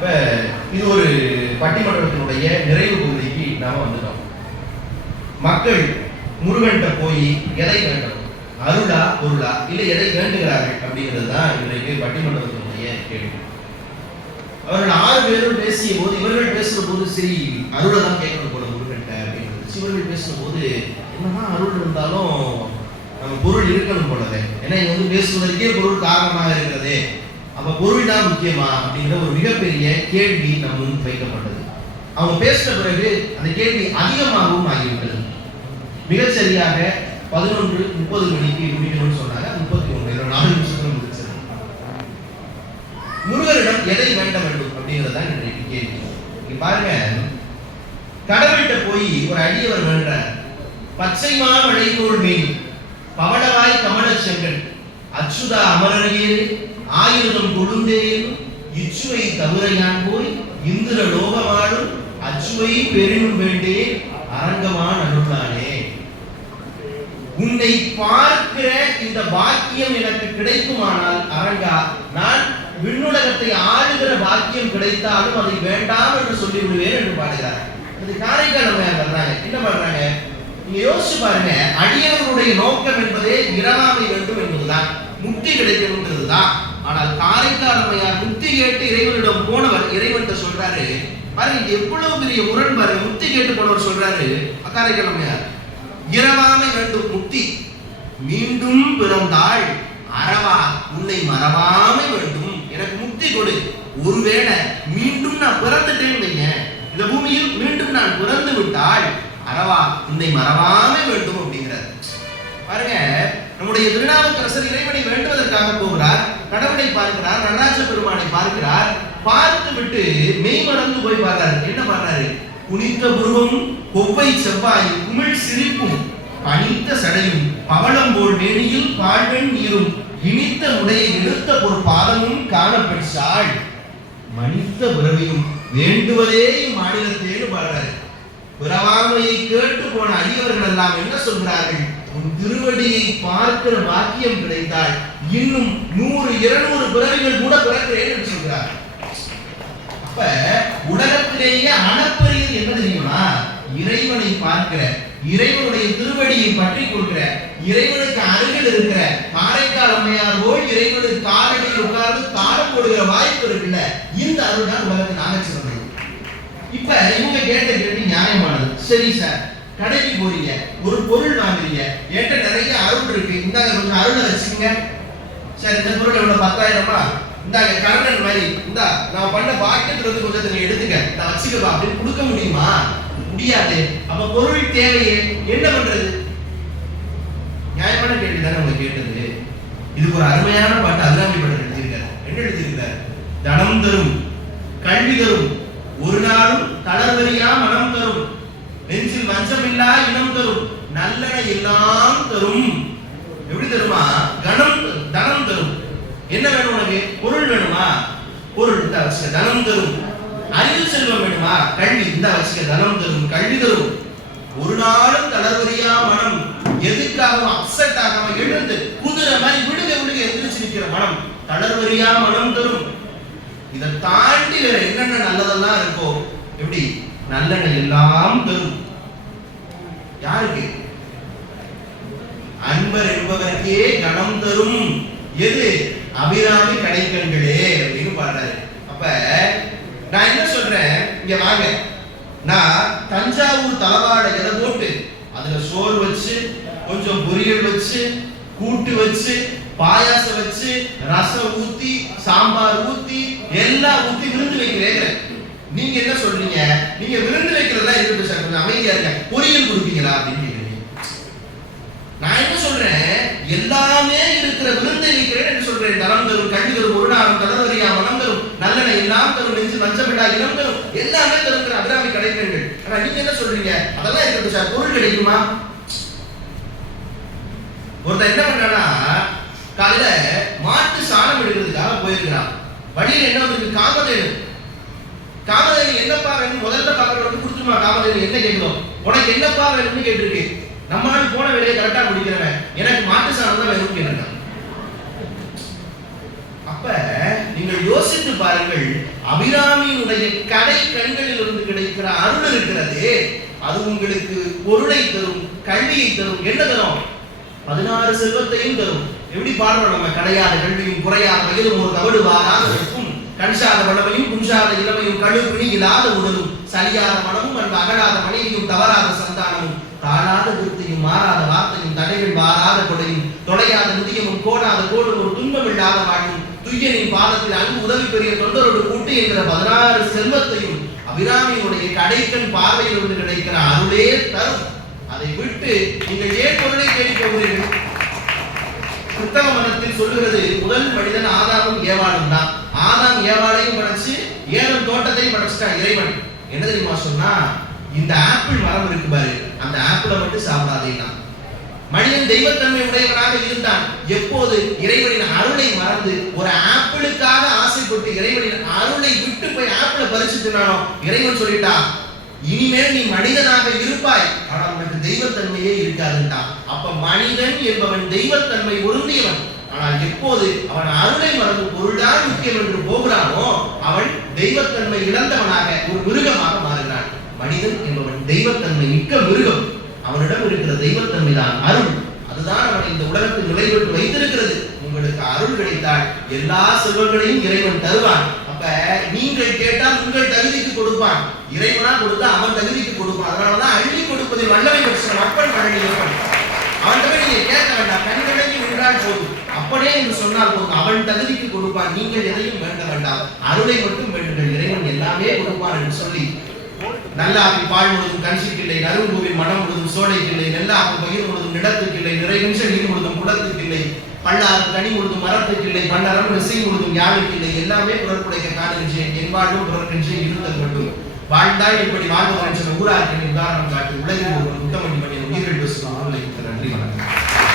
இப்ப இது ஒரு பட்டிமன்றத்தினுடைய நிறைவு பகுதிக்கு நாம வந்துட்டோம். மக்கள் முருகன்கிட்ட போய் எதை வேண்டும் அருளா பொருளா? இல்லை எதை வேண்டுகிறார்கள் அப்படிங்கிறது தான் இன்றைக்கு பட்டிமன்றத்தினுடைய கேள்வி. அவர்கள் ஆறு பேரும் பேசிய போது இவர்கள் பேசுற போது சரி அருளை தான் கேட்கணும் போல முருகன்கிட்ட அப்படின்னு இவர்கள் பேசுற போது என்னதான் அருள் இருந்தாலும் நம்ம பொருள் இருக்கணும் போலவே. ஏன்னா இங்க வந்து பேசுவதற்கே பொருள் காரணமாக இருக்கிறதே. அப்ப பொருள் தான் முக்கியமா அப்படிங்கிற ஒரு மிகப்பெரிய கேள்வி நம்ம முன் வைக்கப்பட்டது. அவங்க பேசின பிறகு அந்த கேள்வி அதிகமாகவும் ஆகிவிட்டது. மிகச்சரியாக பதினொன்று முப்பது மணிக்கு முடிக்கணும்னு சொன்னாங்க. முப்பத்தி ஒன்று நாலு நிமிஷத்துல முடிச்சது முருகரிடம் எதை வேண்ட வேண்டும் அப்படிங்கிறது தான் இன்றைக்கு கேள்வி. இங்க பாருங்க. கடவுள்கிட்ட போய் ஒரு அடியவர் வேண்ட பச்சைமா வளைகோள் மீன் பவளவாய் கமல செங்கன் அச்சுதா அமரர்களே ஆயுதம் கொழுந்தேன் இச்சுவை தவிர யான் போய்? இந்திர லோகமாடும் அச்சுவை பெரினும் வேண்டே அரங்கமான் அருளானே உன்னை பார்க்கிற இந்த பாக்கியம் எனக்கு கிடைக்குமானால் அரங்கா நான் விண்ணுலகத்தை ஆளுகிற பாக்கியம் கிடைத்தாலும் அதை வேண்டாம் என்று சொல்லி விடுவேன் என்று பாடுகிறார் அது காரைக்கால் நம்ம பண்றாங்க என்ன பண்றாங்க? நீங்க யோசிச்சு பாருங்க. அடியவர்களுடைய நோக்கம் என்பதே இரவாமை வேண்டும் என்பதுதான். முக்தி கிடைக்கணுன்றதுதான் ஆனால் காரைக்கால் அம்மையார் முக்தி கேட்டு இறைவனிடம் போனவர் இறைவன்கிட்ட சொல்றாரு பாருங்க இது எவ்வளவு பெரிய முரண் பாருங்க முக்தி கேட்டு போனவர் சொல்றாரு காரைக்கால் அம்மையார் இரவாமை வேண்டும் முக்தி மீண்டும் பிறந்தாள் அறவா உன்னை மறவாமை வேண்டும் எனக்கு முக்தி கொடு. ஒருவேளை மீண்டும் நான் பிறந்துட்டேன் இந்த பூமியில் மீண்டும் நான் பிறந்து விட்டால் அறவா உன்னை மறவாமை வேண்டும் அப்படிங்கிறார். பாருங்க நம்முடைய திருநாவுக்கரசர் இறைவனை வேண்டுவதற்காக போகிறார் கடவுளை பார்க்கிறார் நடராஜ பெருமானை பார்க்கிறார் பார்த்து விட்டு மெய் மறந்து போய் பார்க்கிறார். என்ன பண்றாரு குனித்த புருவம் கொவ்வை செவ்வாய் குமிழ் சிரிப்பும் பனித்த சடையும் பவளம் போல் மேனியில் பாழ்வெண் நீரும் இனித்த உடையை நிறுத்த ஒரு பாதமும் காணப்பெற்றாள். மனித பிறவியும் வேண்டுவதே மாநிலத்தேன்னு பாடுறாரு. பிறவாமையை கேட்டு போன அடியவர்கள் எல்லாம் என்ன சொல்கிறார்கள்? உன் திருவடியை பார்க்கிற பாக்கியம் கிடைத்தால் இன்னும் நூறு இருநூறு பிறவிகள் கூட பிறக்கிறேன் என்று சொல்கிறார் அப்ப உலகத்திலேயே அணப்பரியது என்ன தெரியுமா? இறைவனை பார்க்கிற இறைவனுடைய திருவடியை பற்றி கொள்கிற இறைவனுக்கு அருகில் இருக்கிற காரைக்கால் அம்மையார் போல் இறைவனுக்கு காலடியில் உட்கார்ந்து தாரம் போடுகிற வாய்ப்பு இருக்குல்ல? இந்த அருள் தான் உலகத்தில் நாங்க இப்ப இவங்க கேட்ட கேள்வி நியாயமானது. சரி சார் கடைக்கு போறீங்க. ஒரு பொருள் வாங்குறீங்க. என்கிட்ட நிறைய அருள் இருக்கு. இந்தாங்க கொஞ்சம் அருளை வச்சுங்க சரி இந்த பொருள் எவ்வளவு? பத்தாயிரமா? இந்தாங்க கண்ணன் மாதிரி. இந்தா நான் பண்ண பாக்கியத்துல இருந்து கொஞ்சம் நீங்க எடுத்துங்க. நான் வச்சுக்கவா? அப்படின்னு கொடுக்க முடியுமா? முடியாது. அப்ப பொருள் தேவையே. என்ன பண்றது? நியாயமான கேள்வி தானே உங்களை கேட்டது. இதுக்கு ஒரு அருமையான பாட்டு அபிராமி படம் எழுதியிருக்காரு. என்ன எழுதியிருக்காரு? தனம் தரும் கல்வி தரும் ஒரு நாளும் தளர்வரியா மனம் தரும். நெஞ்சில் வஞ்சமில்லா இனம் தரும் நல்லன எல்லாம் தரும். எப்படி தருமா? கணம் தனம் தரும். என்ன வேணும் உனக்கு? பொருள் வேணுமா? பொருள் இந்த வச்சுக்க தனம் தரும். அறிவு செல்வம் வேணுமா? கல்வி இந்த அவசிய தனம் தரும். கல்வி தரும். ஒரு நாளும் தளர்வறியா மனம் எதுக்காகவும் அப்செட் ஆகாம எழுந்து குதிரை மாதிரி விடுக விடுக எந்திரிச்சு நிற்கிற மனம் தளர்வறியா மனம் தரும். இதை தாண்டி வேற என்னென்ன நல்லதெல்லாம் இருக்கோ எப்படி? நல்லெண்ணெய் எல்லாம் தரும். யாருக்கு? அன்பர் என்பவருக்கே கணம் தரும். எது? அபிராமி கடைக்கண்களே அப்படின்னு பாடுறாரு. அப்ப நான் என்ன சொல்றேன்? இங்க வாங்க. நான் தஞ்சாவூர் தலவாடை எதை போட்டு அதுல சோறு வச்சு கொஞ்சம் பொரியல் வச்சு கூட்டு வச்சு பாயாசம் வச்சு ரசம் ஊத்தி சாம்பார் ஊத்தி எல்லாம் ஊத்தி விருந்து வைக்கிறேன் நீங்க என்ன சொல்றீங்க? நீங்க விருந்து வைக்கிறதா இருக்கட்டும் சார் கொஞ்சம் அமைதியா இருக்க பொரியல் கொடுப்பீங்களா அப்படின்னு கேக்குறீங்க. நான் என்ன சொல்றேன்? எல்லாமே இருக்கிற விருந்து வைக்கிறேன் சொல்றேன்? தரம் தரும் கல்வி தரும் ஒரு நாளும் கடலறியா மனம் தரும் நல்லெண்ண எல்லாம் தரும் நெஞ்சு வஞ்சமில்லா இனம் தரும் எல்லாமே தருங்கிற அபிராமி கிடைக்கிறீர்கள் ஆனா நீங்க என்ன சொல்றீங்க? அதெல்லாம் இருக்கட்டும் சார் பொருள் கிடைக்குமா? ஒருத்தன் என்ன பண்றானா காலையில மாட்டு சாணம் எடுக்கிறதுக்காக போயிருக்கிறான். வழியில என்ன வந்து காமதேனு காமதேவி என்னப்பா வேணும் முதல்ல பாக்குறவங்க கொடுத்துருமா காமதேவி என்ன கேட்கணும் உனக்கு என்னப்பா வேணும்னு கேட்டிருக்கு. நம்ம போன வேலையை கரெக்டா முடிக்கிறவன் எனக்கு மாட்டு சாணம் தான் வேணும்னு கேட்டிருக்கான். அப்ப நீங்கள் யோசித்து பாருங்கள் அபிராமியினுடைய கடை கண்களில் இருந்து கிடைக்கிற அருள் இருக்கிறது அது உங்களுக்கு பொருளை தரும் கல்வியை தரும். என்ன தரும்? பதினாறு செல்வத்தையும் தரும். எப்படி பாடுறோம் நம்ம? கடையாத கல்வியும் குறையாத வயதும் ஒரு கவடு வாராத கண்சாத வளமையும் குன்சாத இளமையும் கழுப்பிணி இல்லாத உடலும் சலியாத மனமும் அன்பு அகலாத மனைவியும் தவறாத சந்தானமும் தாழாத விருத்தியும் மாறாத வார்த்தையும் தடைகள் வாராத கொடையும் தொலையாத முதியமும் கோடாத கோடும் ஒரு துன்பமில்லாத வாழ்வும் துய்யனின் பாதத்தில் அன்பு உதவி பெரிய தொண்டரோடு கூட்டு என்கிற பதினாறு செல்வத்தையும் அபிராமியுடைய கடைக்கண் பார்வையிலிருந்து கிடைக்கிற அருளே தரும். அதை விட்டு நீங்கள் ஏன் பொருளை தேடிப் போகிறீர்கள்? புத்தக மதத்தில் சொல்லுகிறது முதல் மனிதன் ஆதாரம் ஏவாளும் தான். படைச்சிட்டான் இறைவன். என்ன தெரியுமா சொன்னா இந்த ஆப்பிள் மரம் இருக்கு பாரு அந்த ஆப்பிளை மட்டும் சாப்பிடாதீங்க மனிதன் தெய்வத்தன்மை உடையவனாக இருந்தான். எப்போது? இறைவனின் அருளை மறந்து ஒரு ஆப்பிளுக்காக ஆசைப்பட்டு இறைவனின் அருளை விட்டு போய் ஆப்பிளை பறிச்சு தின்னானோ இறைவன் சொல்லிட்டா இனிமேல் நீ மனிதனாக இருப்பாய். ஆனால் உனக்கு தெய்வத்தன்மையே இருக்காதுன்றான் அப்ப மனிதன் என்பவன் தெய்வத்தன்மை ஒருந்தியவன் ஆனால் எப்போது? அவன் அருளை மறந்து பொருள்தான் முக்கியம் என்று போகிறான். தெய்வத்தன்மை இழந்தவனாக ஒரு மிருகமாக மாறுகிறான் மனிதன் என்பவன் தெய்வத்தன்மை மிக்க மிருகம். அவனிடம் இருக்கிற தெய்வத்தன்மை தான் அருள். அதுதான் அவன் இந்த உலகத்தில் நுழைவிட்டு வைத்திருக்கிறது. உங்களுக்கு அருள் கிடைத்தால் எல்லா செல்வங்களையும் இறைவன் தருவான். அப்ப நீங்கள் கேட்டால் உங்கள் தகுதிக்கு கொடுப்பான். இறைவனா கொடுத்தா அவன் தகுதிக்கு கொடுப்பான். அதனாலதான் அள்ளி கொடுப்பதில் வல்லமை பெற்ற அப்பன் பழனியப்பன் அவன் நீங்க கேட்க வேண்டாம் கண்களைக்கு நின்றால் போதும். அப்படியே என்று சொன்னால் போதும். அவன் தகுதிக்கு கொடுப்பான். நீங்கள் எதையும் வேண்ட வேண்டாம். அருளை மட்டும் வேண்டுங்கள். இறைவன் எல்லாமே கொடுப்பான் என்று சொல்லி. நல்லாப்பி பால் முழுதும் கன்சிக்கில்லை நறும்பூவின் மனம் முழுதும் சோடைக்கில்லை நெல்லாப்பு பயிர் முழுதும் நிலத்துக்கில்லை நிறைகின்ற நீர் முழுதும் குளத்துக்கில்லை பல்லாறு கனி முழுதும் மரத்துக்கில்லை பன்னரம் இசை முழுதும் யாருக்கில்லை எல்லாமே பிறப்புடைக்க காணுகின்றேன். என் வாழ்வும் பிறக்கின்றேன் இருத்தல் மட்டும் வாழ்ந்தால் இப்படி வாழ்வதன் சொன்ன ஊரார்க்கின் உதாரணம் காட்டி உலகில் ஒரு முத்தமணி மணி உயிரிழப்பு நன்றி வணக்கம்.